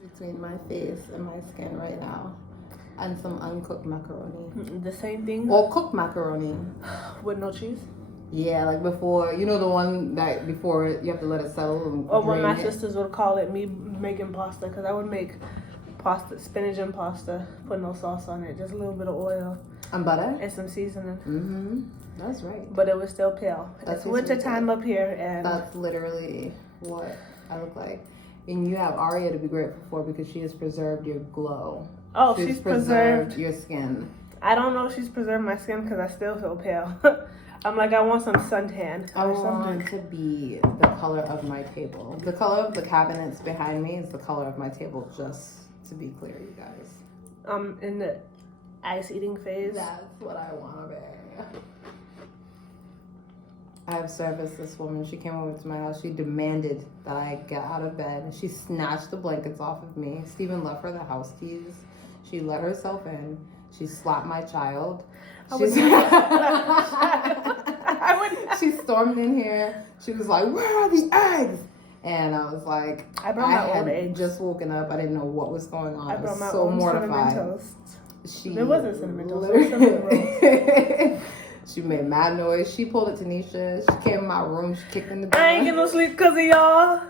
between my face and my skin right now. And some uncooked macaroni. The same thing? Or cooked macaroni. With no cheese? Yeah, like before, you know the one that before you have to let it settle and or what my it. sisters would call it, me making pasta, because I would make pasta, spinach and pasta, put no sauce on it, just a little bit of oil. And butter? And some seasoning. Mm-hmm. That's right. But it was still pale. It's winter time up here, and that's literally what I look like. And you have Aria to be grateful for because she has preserved your glow. Oh, she's preserved your skin. I don't know if she's preserved my skin because I still feel pale. I'm like, I want some suntan. I want to be the color of my table. The color of the cabinets behind me is the color of my table, just to be clear, you guys. I'm in the ice eating phase. That's what I want to be. I have serviced this woman. She came over to my house. She demanded that I get out of bed. She snatched the blankets off of me. Steven left her the house keys. She let herself in. She slapped my child. She stormed in here. She was like, "Where are the eggs?" And I was like, I brought my own eggs. Just woken up. I didn't know what was going on. I brought my so own mortified. cinnamon toast. It wasn't cinnamon toast. It was cinnamon rolls. She made mad noise. She pulled it to Nisha. She came in my room. She kicked in the door. I ain't get no sleep because of y'all.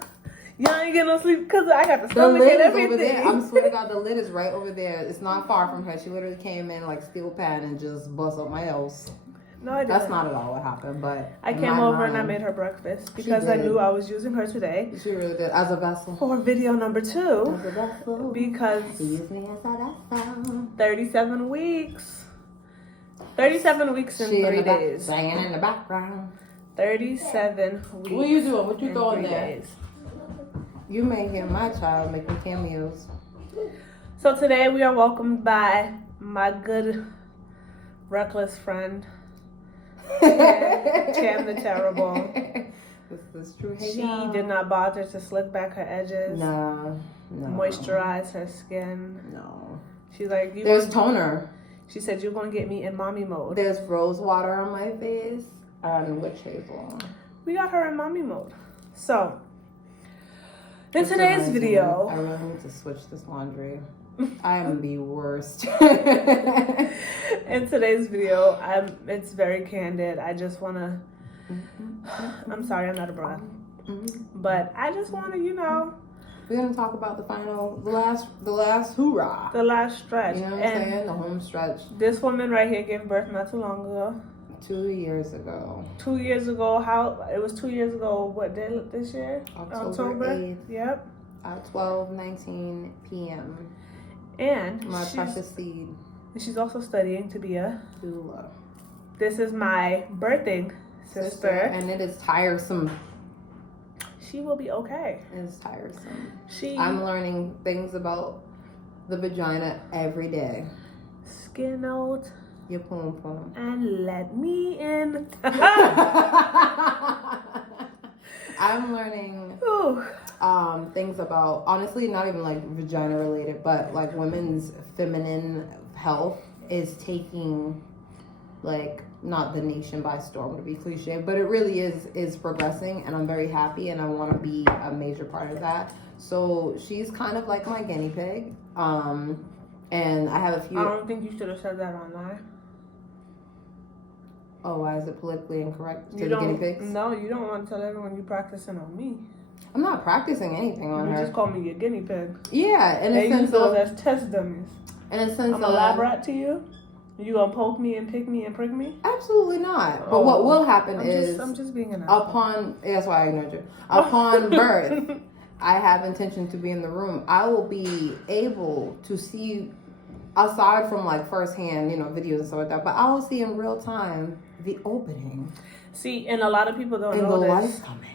Y'all ain't get no sleep because I got the stomach and everything. Over there. I'm swear to God, the lid is right over there. It's not far from her. She literally came in like steel pan and just bust up my house. No, I didn't. That's not at all what happened, but I came over and I made her breakfast because I knew I was using her today. She really did. As a vessel. For video number 2. As a vessel. Because use me as a vessel. 37 weeks. 37 weeks and 3 days. Singing in the background. 37 weeks. What are you doing? What you throwing there? Days. You may hear my child making cameos. So today we are welcomed by my good, reckless friend, Cham the Terrible. This is true. Hey, she did not bother to slick back her edges. No. Moisturize her skin. No. She's like, there's toner. She said, "You're gonna get me in mommy mode." There's rose water on my face and witch hazel. We got her in mommy mode. So, in today's video, I really need to switch this laundry. I am the worst. In today's video, it's very candid. I just wanna. I'm sorry, I'm not a bra, but I just wanna, we're gonna talk about the last hoorah. The last stretch. You know what I'm saying? The home stretch. This woman right here gave birth not too long ago. 2 years ago. 2 years ago. It was 2 years ago. What day this year? October 8th. Yep. At 12:19 p.m. And my precious seed. She's also studying to be a doula. This is my birthing sister. And it is tiresome. She will be okay. It's tiresome. I'm learning things about the vagina every day. Skin out. Your pom pom. And let me in. I'm learning things about, honestly, not even like vagina related, but like women's feminine health is taking like not the nation by storm, to be cliche, but it really is progressing, and I'm very happy, and I want to be a major part of that. So she's kind of like my guinea pig, and I have a few. I don't think you should have said that online. Oh, why is it politically incorrect to the guinea pigs? No, you don't want to tell everyone you're practicing on me. I'm not practicing anything on her. You just call me your guinea pig. Yeah, in they a sense use those as test dummies. In a sense, I'm a lab rat to you. You gonna poke me and pick me and prick me? Absolutely not. But what will happen I'm just being an asshole. That's why I ignored you. Upon birth, I have intention to be in the room. I will be able to see, aside from like firsthand, videos and stuff like that, but I will see in real time the opening. See, and a lot of people don't know the this. life coming.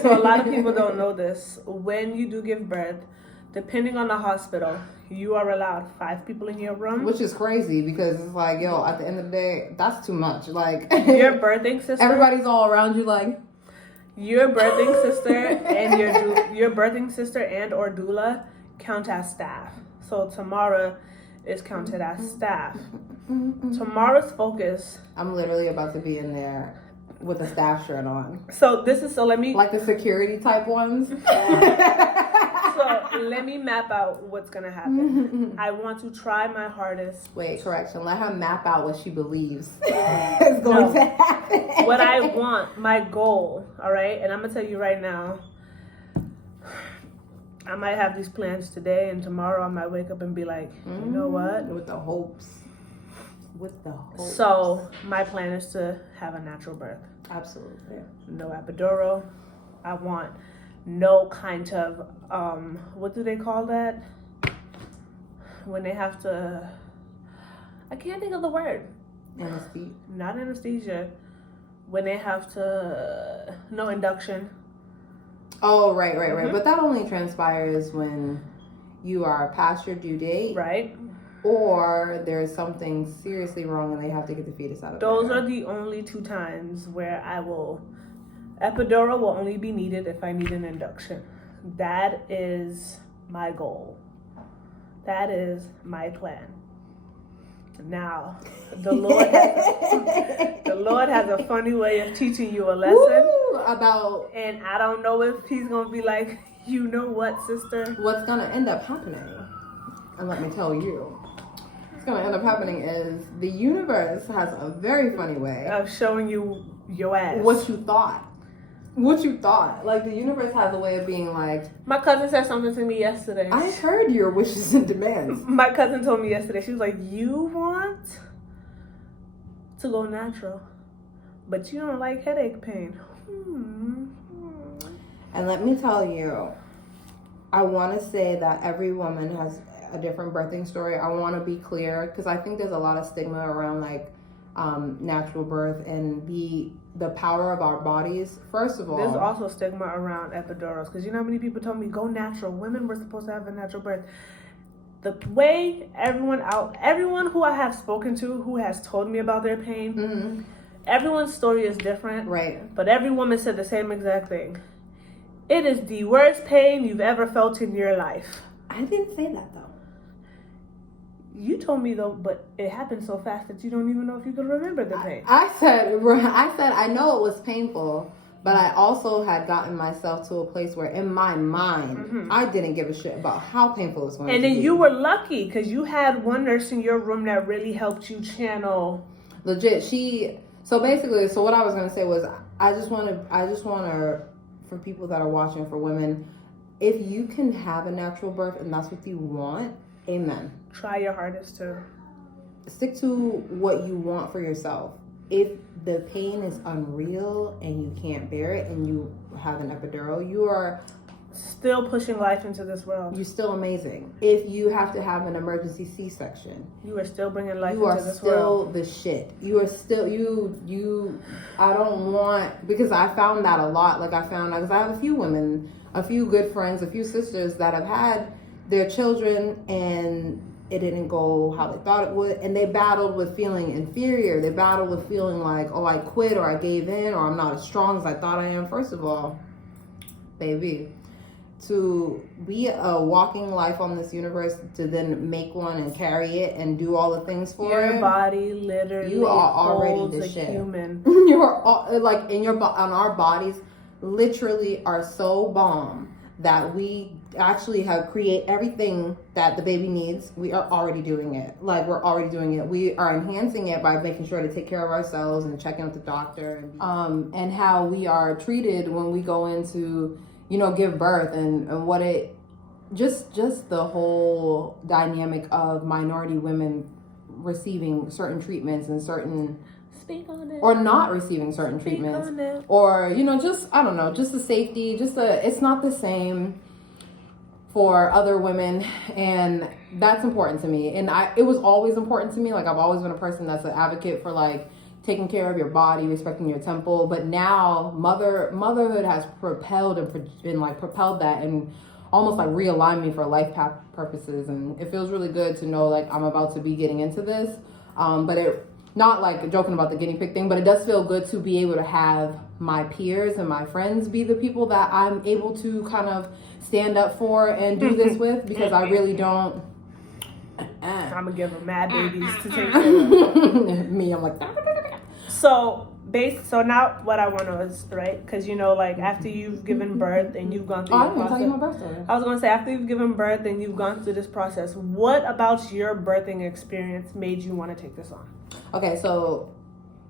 So a lot of people don't know this. When you do give birth, depending on the hospital, you are allowed 5 people in your room. Which is crazy because it's like, at the end of the day, that's too much. Like your birthing sister. Everybody's all around you like. Your birthing sister and your birthing sister and or doula count as staff. So Tamera is counted as staff. Tamara's focus. I'm literally about to be in there with a staff shirt on. So let me like the security type ones. So let me map out what's gonna happen. I want to try my hardest. Wait, correction. Let her map out what she believes is going to happen. What I want, my goal, all right? And I'm gonna tell you right now, I might have these plans today, and tomorrow I might wake up and be like, you know what? With the hopes. So my plan is to have a natural birth. Absolutely. No epidural. I want no kind of what do they call that? When they have to, I can't think of the word. Anesthesia. Not anesthesia. When they have to, no induction. Oh, right. But that only transpires when you are past your due date. Right. Or there's something seriously wrong and they have to get the fetus out of Those there. are the only 2 times where epidural will only be needed if I need an induction. That is my goal. That is my plan. Now, the Lord has a funny way of teaching you a lesson. Woo, about, and I don't know if he's going to be like, you know what, sister? What's going to end up happening, and let me tell you, what's going to end up happening is the universe has a very funny way of showing you your ass. What you thought. Like, the universe has a way of being like... My cousin said something to me yesterday. I heard your wishes and demands. My cousin told me yesterday, she was like, you want to go natural, but you don't like headache pain. And let me tell you, I want to say that every woman has a different birthing story. I want to be clear, because I think there's a lot of stigma around, like, natural birth and the power of our bodies. First of all, there's also stigma around epidurals, because you know how many people told me go natural. Women were supposed to have a natural birth. The way everyone who I have spoken to who has told me about their pain, everyone's story is different, right? But every woman said the same exact thing. It is the worst pain you've ever felt in your life. I didn't say that though. You told me though, but it happened so fast that you don't even know if you could remember the pain. I said I know it was painful, but I also had gotten myself to a place where in my mind, I didn't give a shit about how painful it was going to be. And then you were lucky because you had one nurse in your room that really helped you channel. Legit, so what I was going to say was I just want to, for people that are watching, for women, if you can have a natural birth and that's what you want, amen. Try your hardest to stick to what you want for yourself. If the pain is unreal and you can't bear it and you have an epidural, you are still pushing life into this world. You're still amazing. If you have to have an emergency C-section, you are still bringing life into this world. You are still the shit. You are still I don't want, because I found that a lot. Like because I have a few women, a few good friends, a few sisters that have had their children and it didn't go how they thought it would, and they battled with feeling inferior. They battled with feeling like, oh, I quit, or I gave in, or I'm not as strong as I thought I am. First of all, baby, to be a walking life on this universe, to then make one and carry it and do all the things for it. Your body literally you are already holds the a shit. Human. You are all, like on our bodies literally are so bomb that we actually create everything that the baby needs. We are already doing it. Like, we're already doing it. We are enhancing it by making sure to take care of ourselves and checking with the doctor, and how we are treated when we go into, give birth, and what it just the whole dynamic of minority women receiving certain treatments and certain or not receiving certain treatments, or just I don't know, just the safety, it's not the same for other women, and that's important to me. And it was always important to me. Like, I've always been a person that's an advocate for, like, taking care of your body, respecting your temple. But now motherhood has propelled that and almost like realigned me for life path purposes. And it feels really good to know, like, I'm about to be getting into this. But it, not like joking about the guinea pig thing, but it does feel good to be able to have my peers and my friends be the people that I'm able to kind of stand up for and do this with, because I really don't. I'm gonna give them mad babies to take care of. Me, I'm like. So So now what I want to know is, right, because like after you've given birth and you've gone through I'm going to tell you my birth story. I was going to say, after you've given birth and you've gone through this process, what about your birthing experience made you want to take this on? Okay, so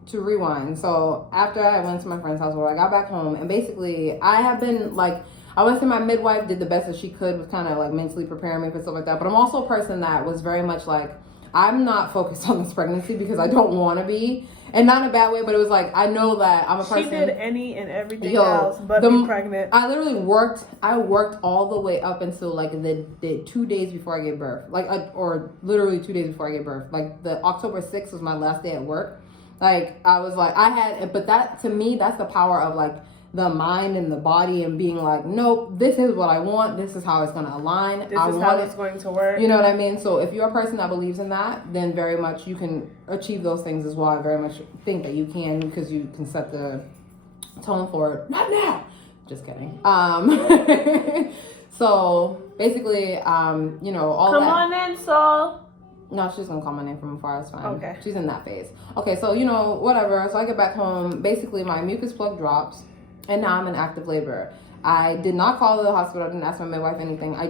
to rewind. So after I went to my friend's house, where I got back home, and basically I have been like, I want to say my midwife did the best that she could with kind of like mentally preparing me for stuff like that. But I'm also a person that was very much like, I'm not focused on this pregnancy because I don't want to be. And not in a bad way, but it was like, I know that I'm a person. She did any and everything else but be pregnant. I literally worked all the way up until like the 2 days before I gave birth. Like, or literally 2 days before I gave birth. Like the October 6th was my last day at work. Like I was like, but that to me, that's the power of like the mind and the body and being like, nope, this is what I want. This is how it's going to align. This is how it's going to work. You know what I mean? So if you're a person that believes in that, then very much you can achieve those things as well. I very much think that you can, because you can set the tone for it. Not now. Just kidding. So basically, all Come that. on in, Saul. No, she's gonna call my name from afar. It's fine. Okay. She's in that phase. Okay, so whatever. So I get back home. Basically, my mucus plug drops, and now I'm in active labor. I did not call the hospital. I didn't ask my midwife anything. I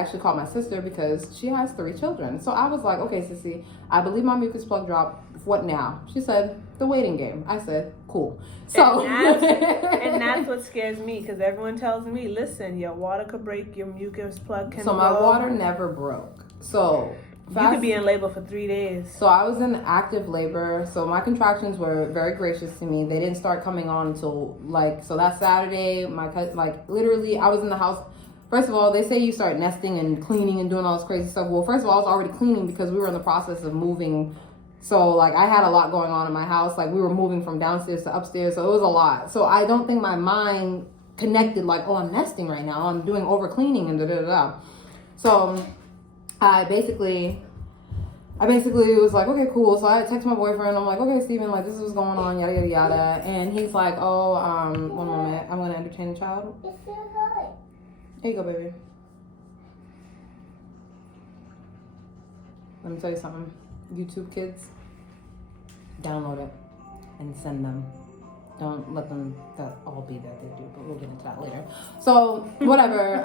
actually called my sister because she has 3 children. So I was like, okay, sissy, I believe my mucus plug dropped. What now? She said, the waiting game. I said, cool. So and that's what scares me, because everyone tells me, listen, your water could break, your mucus plug can. So my water never broke. So. You could be in labor for 3 days. So I was in active labor. So my contractions were very gracious to me. They didn't start coming on until so that Saturday, literally I was in the house. First of all, they say you start nesting and cleaning and doing all this crazy stuff. Well, first of all, I was already cleaning because we were in the process of moving. So I had a lot going on in my house. Like we were moving from downstairs to upstairs. So it was a lot. So I don't think my mind connected I'm nesting right now. I'm doing over cleaning and da-da-da-da. So I basically was like, okay, cool. So I text my boyfriend. I'm like, okay, Steven, this is what's going on, yada, yada, yada. And he's like, oh, 1 moment. I'm going to entertain the child. Here you go, baby. Let me tell you something. YouTube kids, download it and send them. Don't let them all be that they do, but we'll get into that later. So, whatever.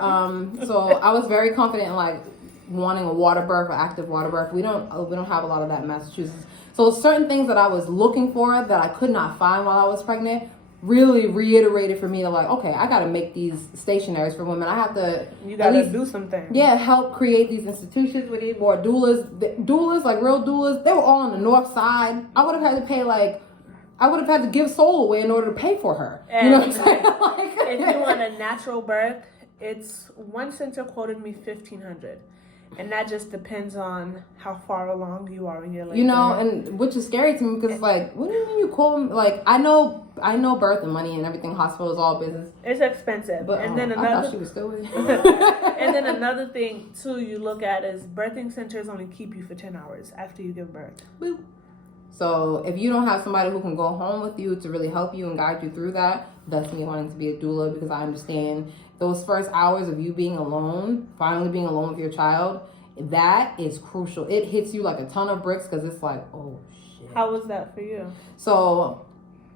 So I was very confident in wanting a water birth, an active water birth. We don't have a lot of that in Massachusetts. So certain things that I was looking for that I could not find while I was pregnant really reiterated for me to okay, I got to make these stationaries for women. I have to. You got to do something. Yeah, help create these institutions. We need more doulas. Doulas, real doulas. They were all on the north side. I would have had to pay I would have had to give soul away in order to pay for her. And you know what I'm saying? If you want a natural birth, it's one center quoted me $1,500. And that just depends on how far along you are in your labor. And which is scary to me because what do you mean you call me? I know birth and money and everything. Hospital is all business. It's expensive. But and then I thought she was still with you. And then another thing too you look at is birthing centers only keep you for 10 hours after you give birth. Boop. So if you don't have somebody who can go home with you to really help you and guide you through that, that's me wanting to be a doula, because I understand those first hours of you being alone, finally being alone with your child, that is crucial. It hits you like a ton of bricks because it's oh shit. How was that for you? So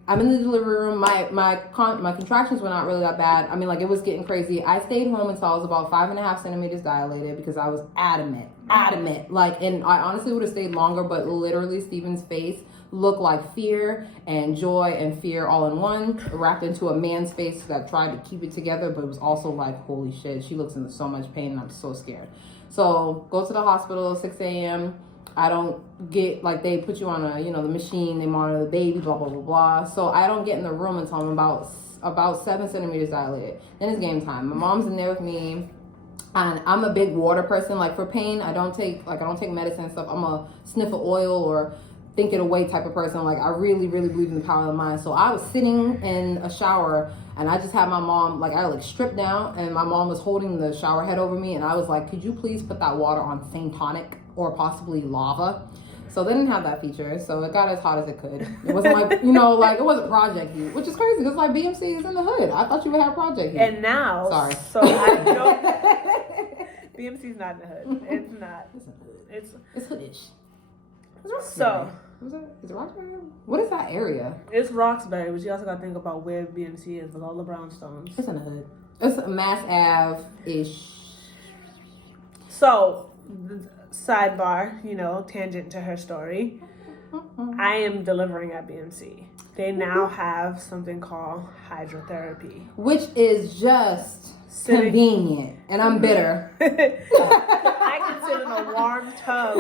I'm in the delivery room. My contractions were not really that bad. I mean, it was getting crazy. I stayed home until I was about 5.5 centimeters dilated because I was adamant. And I honestly would have stayed longer, but literally Steven's face looked like fear and joy and fear all in one, wrapped into a man's face that tried to keep it together, but it was also holy shit, she looks in so much pain and I'm so scared. So go to the hospital, 6 a.m. I don't get, they put you on the machine, they monitor the baby, blah, blah, blah, blah. So I don't get in the room until I'm about 7 centimeters dilated. Then it's game time. My mom's in there with me. And I'm a big water person. For pain, I don't take medicine and stuff. I'm a sniff of oil or think it away type of person. I really, really believe in the power of the mind. So I was sitting in a shower and I just had my mom, I stripped down and my mom was holding the shower head over me. And I was like, could you please put that water on Saint tonic or possibly lava? So they didn't have that feature. So it got as hot as it could. It wasn't it wasn't project heat, which is crazy because BMC is in the hood. I thought you would have project heat. And now, sorry. So I don't. BMC's not in the hood. It's not. It's hoodish. So Is it Roxbury? What is that area? It's Roxbury, but you also got to think about where BMC is with all the brownstones. It's in the hood. It's Mass Ave-ish. So, sidebar, tangent to her story. I am delivering at BMC. They now have something called hydrotherapy. Which is just convenient. And I'm bitter. I can sit in a warm tub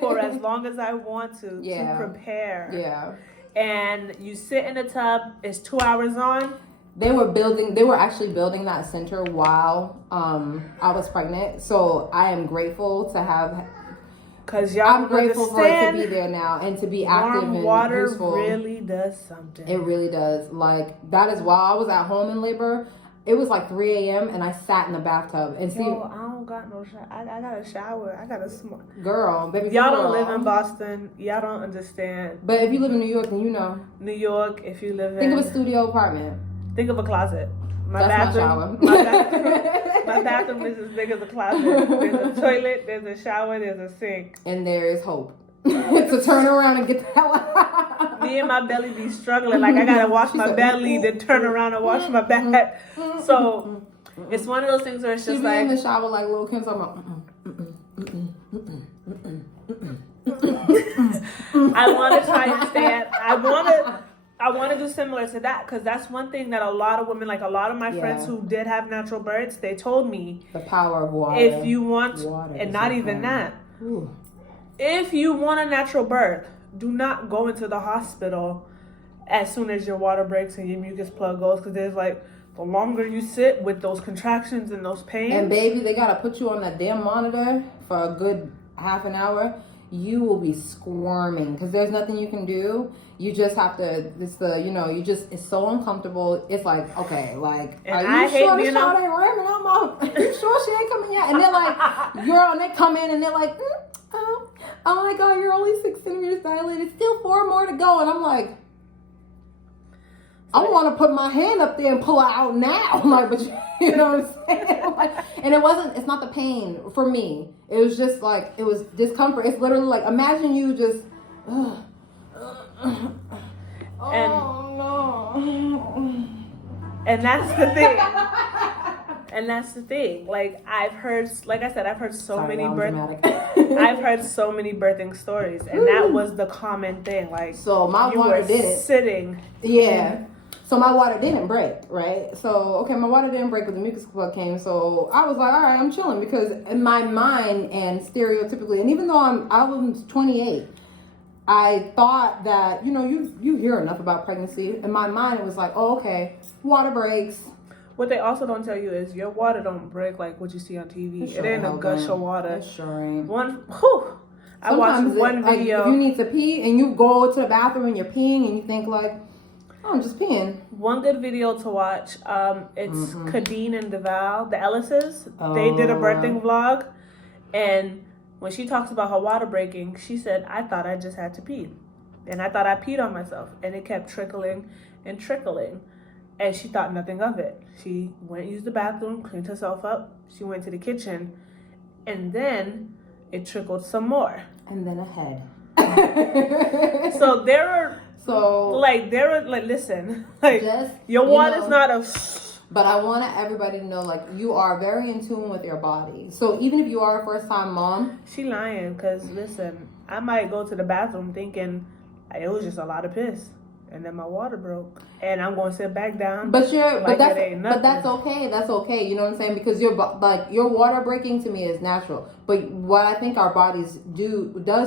for as long as I want to prepare. Yeah. And you sit in the tub, it's 2 hours on. They were actually building that center while I was pregnant. So I am grateful to have, because y'all I'm grateful for it to be there now and to be active and water useful. really does something. It really does. Like, that is while I was at home in labor, it was like 3 a.m. and I sat in the bathtub and I don't got no shower. I got a shower. I got a small girl, baby. Y'all don't live in Boston. Y'all don't understand. But if you live in New York, then you know. New York, if you live Think of a studio apartment. Think of a closet. That's bathroom, my shower. My bathroom is as big as a closet. There's a toilet, there's a shower, there's a sink. And there is hope. To turn around and get the hell out. Me and my belly be struggling. Like, I gotta wash my belly, then turn around and wash my back. So, it's one of those things where it's just like... in the shower like Lil' Kim talking about... I want to try and stay at... I want to do similar to that, because that's one thing that a lot of women, like a lot of my friends who did have natural births, they told me... The power of water. If you want... and not even that. Ooh. If you want a natural birth, do not go into the hospital as soon as your water breaks and your mucus plug goes, because there's like, the longer you sit with those contractions and those pains. And baby, they gotta put you on that damn monitor for a good half an hour. You will be squirming because there's nothing you can do. You just have to, it's so uncomfortable. It's like, okay, like, and are you sure the shot ain't ramming out my, are you sure she ain't coming yet? And they're like, girl, and they come in and they're like, oh my God, you're only 6 centimeters dilated. Still 4 more to go. And I'm like, I want to put my hand up there and pull her out now. Like, but you know what I'm saying? Like, and it's not the pain for me. It was just like, it was discomfort. It's literally like, imagine you just, no. And that's the thing. And that's the thing. Like, I've heard so many birthing stories, and that was the common thing. Like, so my water didn't sitting. Yeah. So my water didn't break, right? So, okay, my water didn't break when the mucus plug came. So I was like, all right, I'm chilling, because in my mind and stereotypically, and even though I was 28, I thought that, you hear enough about pregnancy. In my mind, it was like, oh, okay, water breaks. What they also don't tell you is your water don't break like what you see on TV. It ain't a gush of water. It sure ain't. I watched one video. Like, if you need to pee and you go to the bathroom and you're peeing and you think like, oh, I'm just peeing. One good video to watch. It's Kadeen and Deval, the Ellises. They did a birthing vlog, and when she talks about her water breaking, she said, I thought I just had to pee, and I thought I peed on myself, and it kept trickling and trickling, and she thought nothing of it. She went and used the bathroom, cleaned herself up. She went to the kitchen, and then it trickled some more. And then ahead. So listen, like, just, your water's not a... But I want everybody to know, like, you are very in tune with your body. So even if you are a first-time mom... She lying, because, listen, I might go to the bathroom thinking it was just a lot of piss. And then my water broke. And I'm going to sit back down. But that's okay. That's okay. You know what I'm saying? Because your water breaking to me is natural. But what I think our bodies notify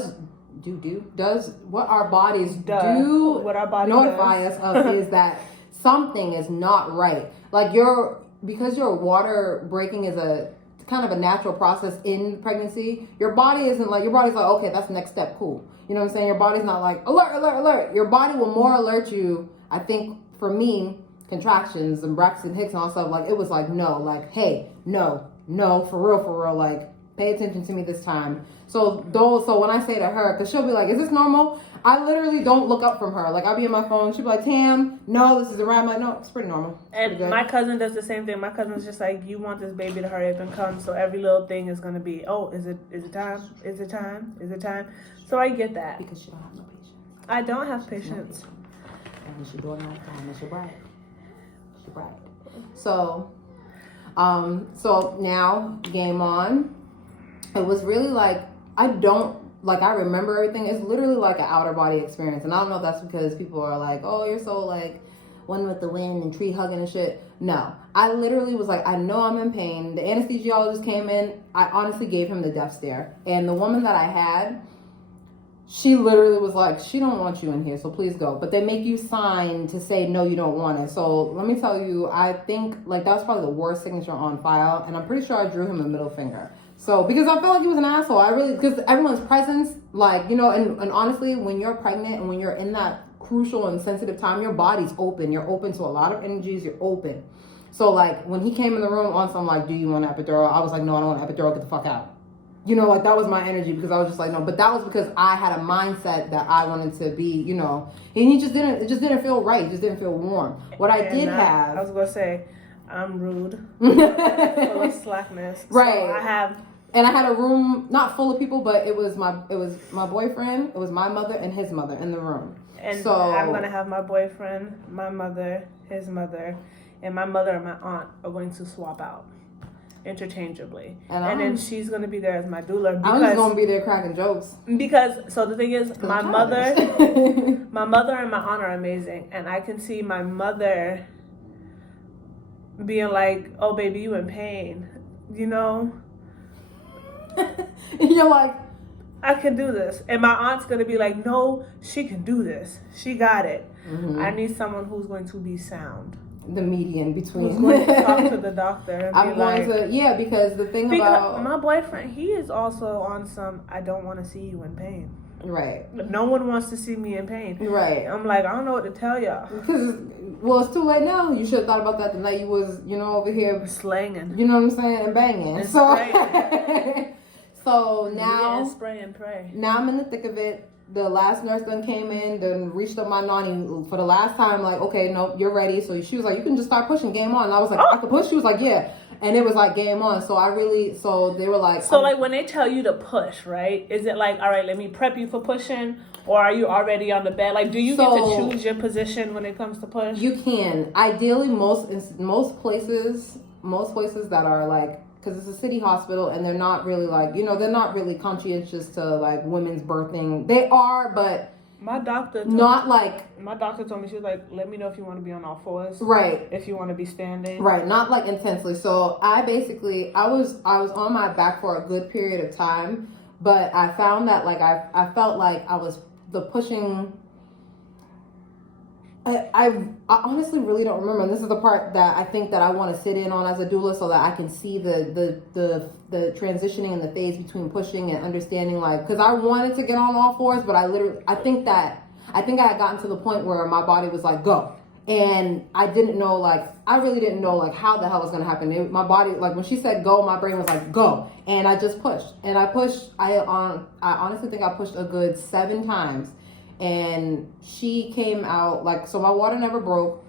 us of is that something is not right. Like, because your water breaking is a kind of a natural process in pregnancy, your body's like, okay, that's the next step, cool. You know what I'm saying? Your body's not like, alert, alert, alert. Your body will more alert you. I think for me, contractions and Braxton Hicks and all stuff, like, it was like, no, like, hey, no, for real, like, pay attention to me this time. So when I say to her, because she'll be like, is this normal? I literally don't look up from her. Like, I'll be on my phone. She'll be like, Tam, no, this is around. I'm like, no, it's pretty normal. And my cousin does the same thing. My cousin's just like, you want this baby to hurry up and come. So every little thing is going to be, oh, is it time? Is it time? Is it time? So I get that. Because she don't have no patience. I don't have patience. And she's doing that time. And she's bright. She's bright. So now game on. It was really like I remember everything. It's literally like an outer body experience, and I don't know if that's because people are like, "Oh, you're so like one with the wind and tree hugging and shit." No, I literally was like, I know I'm in pain. The anesthesiologist came in. I honestly gave him the death stare, and the woman that I had, she literally was like, she don't want you in here, so please go. But they make you sign to say, no, you don't want it. So let me tell you, I think like that was probably the worst signature on file. And I'm pretty sure I drew him a middle finger. So, because I felt like he was an asshole. Because everyone's presence, like, you know, and honestly, when you're pregnant and when you're in that crucial and sensitive time, your body's open. You're open to a lot of energies. You're open. So like when he came in the room on some like, do you want an epidural? I was like, no, I don't want an epidural. Get the fuck out. You know, like that was my energy because I was just like, no, but that was because I had a mindset that I wanted to be, you know, and it just didn't feel right. It just didn't feel warm. What I did have. I was going to say, I'm rude. Full of slackness. Right. So I had a room not full of people, but it was my boyfriend, it was my mother and his mother in the room. And so I'm going to have my boyfriend, my mother, his mother, and my mother and my aunt are going to swap out interchangeably, and then she's gonna be there as my doula. I'm just gonna be there cracking jokes. Because so the thing is, my mother and my aunt are amazing, and I can see my mother being like, "Oh, baby, you in pain," you know. You're like, I can do this, and my aunt's gonna be like, "No, she can do this. She got it." Mm-hmm. I need someone who's going to be sound. The median between. Who's going to talk to the doctor and I'm going to, because the thing about my boyfriend, he is also on some, I don't want to see you in pain. Right. No one wants to see me in pain. Right. I'm like, I don't know what to tell y'all. Because, it's too late now. You should have thought about that the night you was, over here. Slanging. You know what I'm saying? And banging. And so now. Yeah, spray and pray. Now I'm in the thick of it. The last nurse then came in, then reached up my nanny for the last time, like, okay, no, you're ready. So she was like, you can just start pushing, game on. And I was like, I can push? She was like, yeah. And it was like, game on. So they were like. So like when they tell you to push, right? Is it like, all right, let me prep you for pushing? Or are you already on the bed? Like, do you get to choose your position when it comes to push? You can. Ideally, most places that are like, because it's a city hospital and they're not really like, they're not really conscientious to like women's birthing. They are, but my doctor told me, she was like, let me know if you want to be on all fours. Right. If you want to be standing. Right. Not like intensely. So I was on my back for a good period of time, but I found that like, I felt like I was the pushing. I honestly really don't remember. And this is the part that I think that I want to sit in on as a doula so that I can see the transitioning and the phase between pushing and understanding, like, because I wanted to get on all fours, but I think I had gotten to the point where my body was like, go. And I didn't know, like, I really didn't know, like, how the hell it was going to happen. My body, like, when she said go, my brain was like, go. And I just pushed. And I pushed, I honestly think I pushed a good 7 times. And she came out, like, so my water never broke.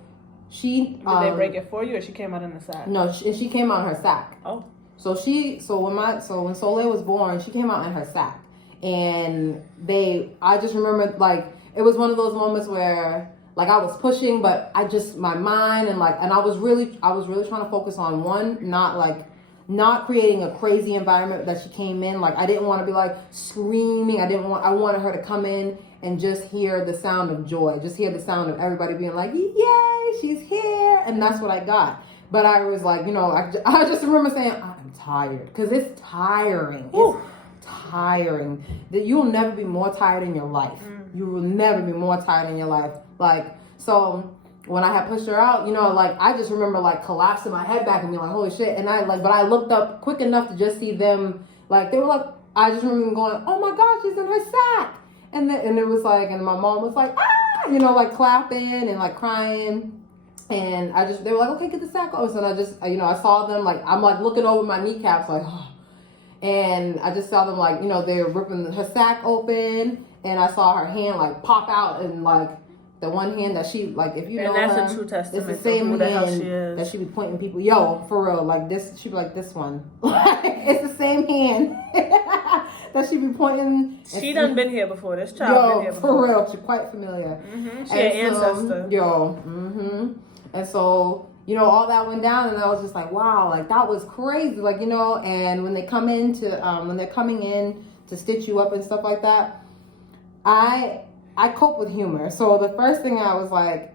Did they break it for you, or she came out in the sack? No, she came out in her sack. Oh. So when Soleil was born, she came out in her sack. And I just remember, like, it was one of those moments where, like, I was pushing, but my mind and I was really trying to focus on one, not creating a crazy environment that she came in. Like, I didn't want to be like screaming. I wanted her to come in and just hear the sound of joy, just hear the sound of everybody being like, yay, she's here. And that's what I got. But I was like, I just remember saying, I'm tired, because it's tiring. It's tiring. You'll never be more tired in your life. You will never be more tired in your life. Like, so when I had pushed her out, like, I just remember like collapsing my head back and being like, holy shit. And but I looked up quick enough to just see them, like, they were like, I just remember them going, oh my gosh, she's in her sack. And it was like, and my mom was like, ah, like clapping and like crying. And they were like, okay, get the sack off. And I saw them, like, I'm like looking over my kneecaps, like, oh. And I just saw them, like, they were ripping her sack open. And I saw her hand like pop out, and like the one hand that she, like, if you know that's her, a true testament. it's the same hand that she be pointing people. Yo, for real, like this, she be like this one. Like, it's the same hand that she be pointing. She done been here before. This child been here before. For real, she's quite familiar. Mm-hmm. She an ancestor. And so, you know, all that went down, and I was just like, wow, like that was crazy, like, you know. And when they come in to, when they're coming in to stitch you up and stuff like that, I cope with humor. So the first thing I was like,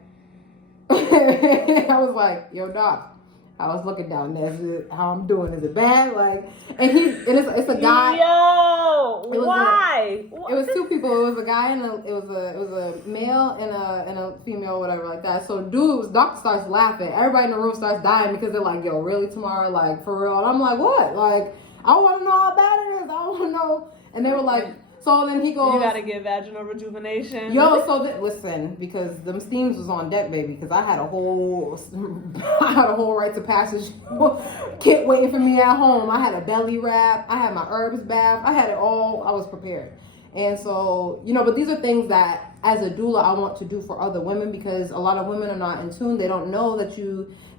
yo, doc, I was looking down there. Is it, how I'm doing? Is it bad? Like, and it's a guy. Yo, why? It was two people. It was a guy and it was a male and a female, whatever, like that. So doctor starts laughing. Everybody in the room starts dying because they're like, yo, really, Tamara? Like, for real? And I'm like, what? Like, I want to know how bad it is. I want to know. And they were like. So then he goes, you gotta get vaginal rejuvenation. Yo, so listen, because them steams was on deck, baby. Because I had a whole rites of passage kit waiting for me at home. I had a belly wrap. I had my herbs bath. I had it all. I was prepared. And so, you know, but these are things that as a doula I want to do for other women, because a lot of women are not in tune. They don't know that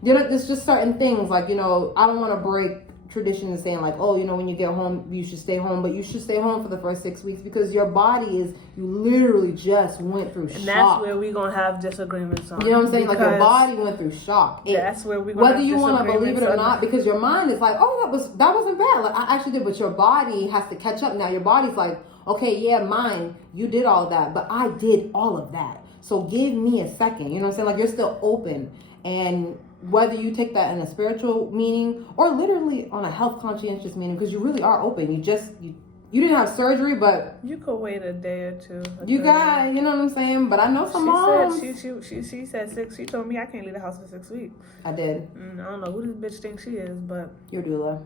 there's just certain things, like, you know, I don't want to break tradition is saying like, oh, you know, when you get home you should stay home, but you should stay home for the first 6 weeks because your body you literally just went through shock. And that's where we're gonna have disagreements on. You know what I'm saying? Like your body went through shock. That's where we're gonna whether you want to believe it or not, because your mind is like, oh, that wasn't bad. Like, I actually did, but your body has to catch up now. Your body's like, okay, yeah, mine, you did all that, but I did all of that. So give me a second. You know what I'm saying? Like, you're still open. And whether you take that in a spiritual meaning or literally on a health conscientious meaning, because you really are open. You didn't have surgery, but you could wait a day or two. You know what I'm saying? But I know some moms. She said 6. She told me I can't leave the house for 6 weeks. I did. I don't know who this bitch thinks she is, but you're doula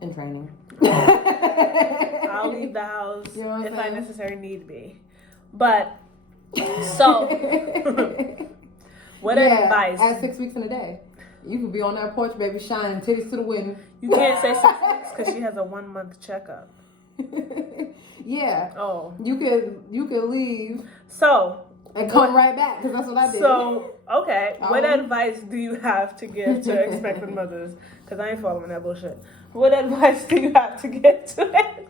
in training. I'll leave the house if I necessarily need be. But so, what advice? At 6 weeks in a day. You could be on that porch, baby, shining titties to the wind. You can't say 6 weeks because she has a 1 month checkup. Yeah. Oh. You could leave. So. And come right back, because that's what I did. So, okay. What advice do you have to give to expectant mothers? Because I ain't following that bullshit. What advice do you have to give to it?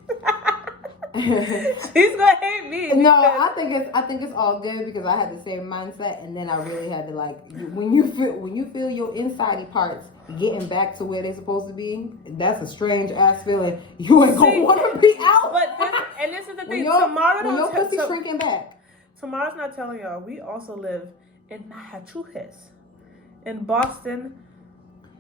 She's gonna hate me. No, I think it's all good, because I had the same mindset, and then I really had to, like, when you feel your insidey parts getting back to where they're supposed to be, that's a strange ass feeling. You ain't gonna want to be out. But this is the thing. When your pussy shrinking back. Tamara's not telling y'all. We also live in Massachusetts, in Boston,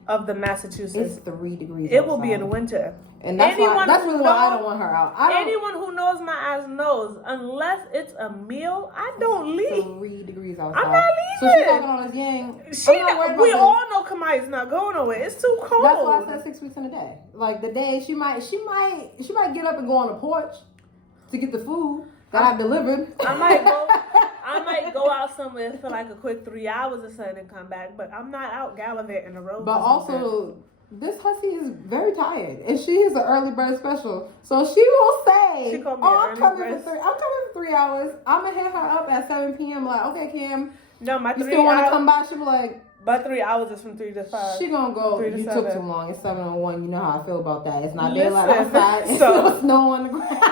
of the Massachusetts. It's 3 degrees. It will be in winter. And that's really why I don't want her out. Anyone who knows my ass knows, unless it's a meal, I don't leave. 3 degrees outside. I'm not leaving. So she's talking on this yang. We all know Kamaya's not going nowhere. It's too cold. That's why I said 6 weeks in a day. Like, the day she might get up and go on the porch to get the food that I delivered. I might go out somewhere for like a quick 3 hours or something and come back, but I'm not out gallivanting the road. But also, this hussy is very tired, and she is an early bird special. So she will say, she called me I'm coming for 3 hours. I'm going to hit her up at 7 p.m. Like, okay, Kim, no, my you still want to come by? She'll be like, but 3 hours is from 3 to 5. She gonna go. You 7. took too long. It's 7:01. You know how I feel about that. It's not daylight outside. It's no snow on the ground.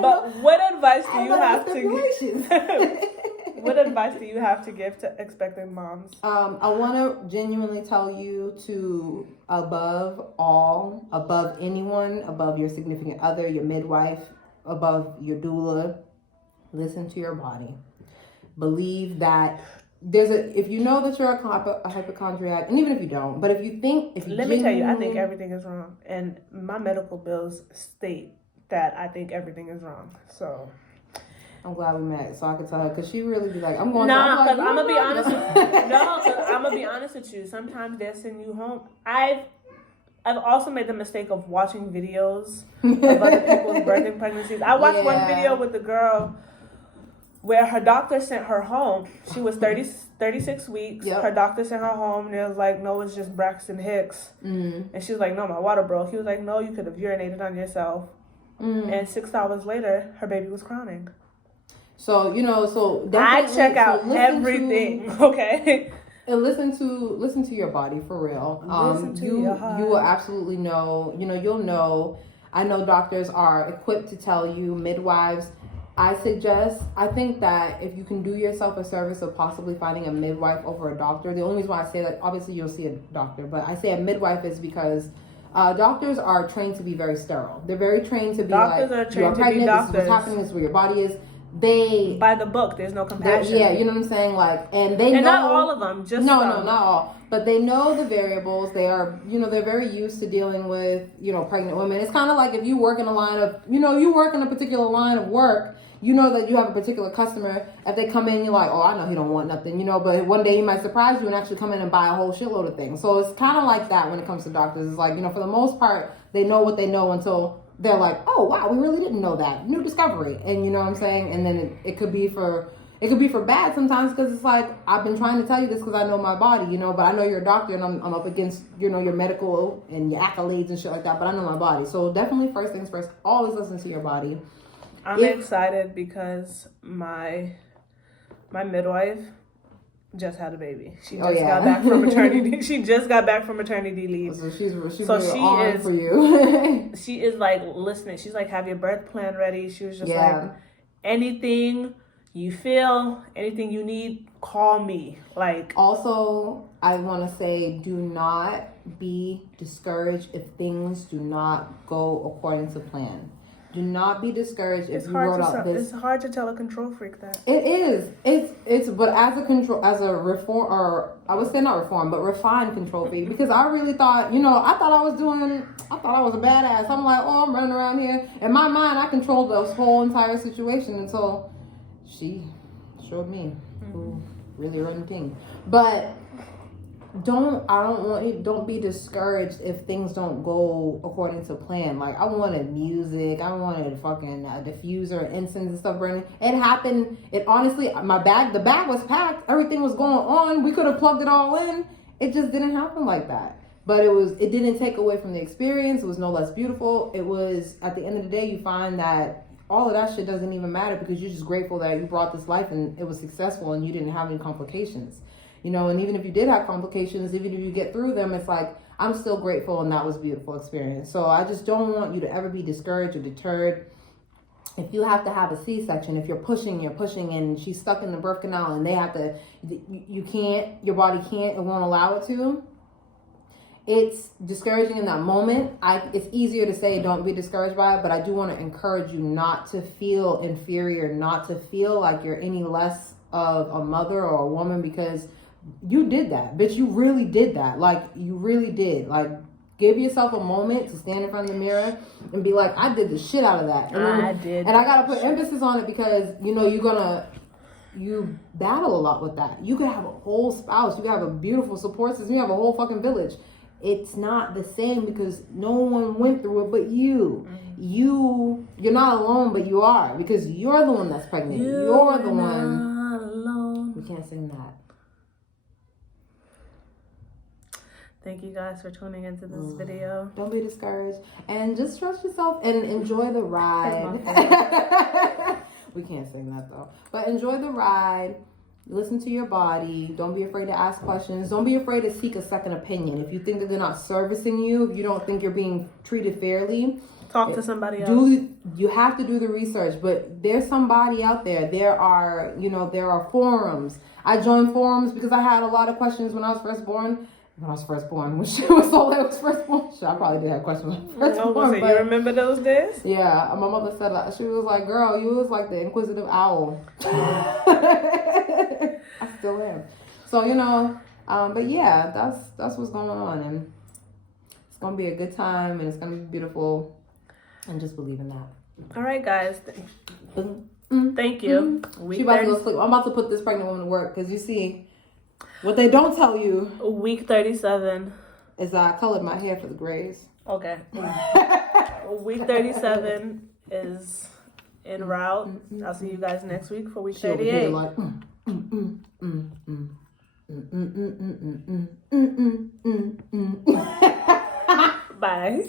But what advice do you have to give? What advice do you have to give to expectant moms? I want to genuinely tell you to, above anyone, above your significant other, your midwife, above your doula, listen to your body. Believe that if you know that you're a hypochondriac, and even if you don't, but if you let me tell you, I think everything is wrong, and my medical bills state that I think everything is wrong. So I'm glad we met, so I could tell her, because she really be like, I'm going. Nah, because I'm gonna be honest. I'm gonna be honest with you. Sometimes they send you home. I've also made the mistake of watching videos of other people's birthing pregnancies. I watched one video with the girl where her doctor sent her home. She was 36 weeks. Yep. Her doctor sent her home, and it was like, no, it's just Braxton Hicks. And she was like, no, my water broke. He was like, no, you could have urinated on yourself. And 6 hours later, her baby was crowning. So, I check out everything, okay? And listen to your body, for real. Listen to your heart. You will absolutely know, you'll know. I know doctors are equipped to tell you, midwives. I think that if you can do yourself a service of possibly finding a midwife over a doctor, the only reason why I say that, obviously you'll see a doctor, but I say a midwife is because doctors are trained to be very sterile. They're very trained to be doctors like, are trained you are pregnant, to be doctors. this is what's happening, this is where your body is. They by the book, there's no compassion. Yeah, you know what I'm saying? Like, and they know, not all of them, just no, some. not all. But they know the variables. They are, they're very used to dealing with, pregnant women. It's kind of like if you work in a line of, you work in a particular line of work, you know that you have a particular customer. If they come in, you're like, oh, I know he don't want nothing, but one day he might surprise you and actually come in and buy a whole shitload of things. So it's kind of like that when it comes to doctors. It's like, for the most part, they know what they know until they're like, oh, wow, we really didn't know that. New discovery. And you know what I'm saying? And then it could be for bad sometimes, because it's like, I've been trying to tell you this because I know my body, but I know you're a doctor and I'm up against, your medical and your accolades and shit like that, but I know my body. So definitely first things first, always listen to your body. I'm excited because my midwife just had a baby. She just got back from maternity. She just got back from maternity leave. So she's she on for you. She is like listening. She's like, have your birth plan ready. She was just like, anything you feel, anything you need, call me. Like, also, I want to say, do not be discouraged if things do not go according to plan. Do not be discouraged if you wrote out this. It's hard to tell a control freak that. It is. It's but as a reform, or I would say not reform, but refined control freak, because I really thought, I thought I was a badass. I'm like, oh, I'm running around here. In my mind, I controlled this whole entire situation until she showed me who really run the thing. But don't be discouraged if things don't go according to plan. Like, I wanted music, I wanted fucking diffuser, incense and stuff burning. It happened. It honestly, the bag was packed, everything was going on, we could have plugged it all in. It just didn't happen like that. But it didn't take away from the experience. It was no less beautiful. It was, at the end of the day, you find that all of that shit doesn't even matter, because you're just grateful that you brought this life and it was successful and you didn't have any complications. And even if you did have complications, even if you get through them, it's like, I'm still grateful, and that was a beautiful experience. So I just don't want you to ever be discouraged or deterred. If you have to have a C-section, if you're pushing and she's stuck in the birth canal and your body can't, it won't allow it to. It's discouraging in that moment. It's easier to say don't be discouraged by it, but I do want to encourage you not to feel inferior, not to feel like you're any less of a mother or a woman, because you did that, bitch. You really did that. Like, you really did. Like, give yourself a moment to stand in front of the mirror and be like, I did the shit out of that. And I gotta put emphasis on it, because you battle a lot with that. You could have a whole spouse, you could have a beautiful support system, you have a whole fucking village. It's not the same, because no one went through it but you. You're not alone, but you are, because you're the one that's pregnant. You're the one. Alone. We can't sing that. Thank you guys for tuning into this video. Don't be discouraged, and just trust yourself and enjoy the ride. We can't sing that though, but enjoy the ride. Listen to your body. Don't be afraid to ask questions. Don't be afraid to seek a second opinion. If you think that they're not servicing you, if you don't think you're being treated fairly, talk to somebody else. You have to do the research, but there's somebody out there. There are forums. I joined forums because I had a lot of questions when I was first born. When she was first born. I probably did have questions when I was first born. You remember those days? Yeah, my mother said that. She was like, girl, you was like the inquisitive owl. I still am. So, but yeah, that's what's going on. And it's going to be a good time, and it's going to be beautiful. And just believe in that. All right, guys. Thank you. She about to go sleep. I'm about to put this pregnant woman to work, because you see, what they don't tell you. Week 37. Is I colored my hair for the grays. Okay. Week 37 is en route. I'll see you guys next week for week 38. Bye.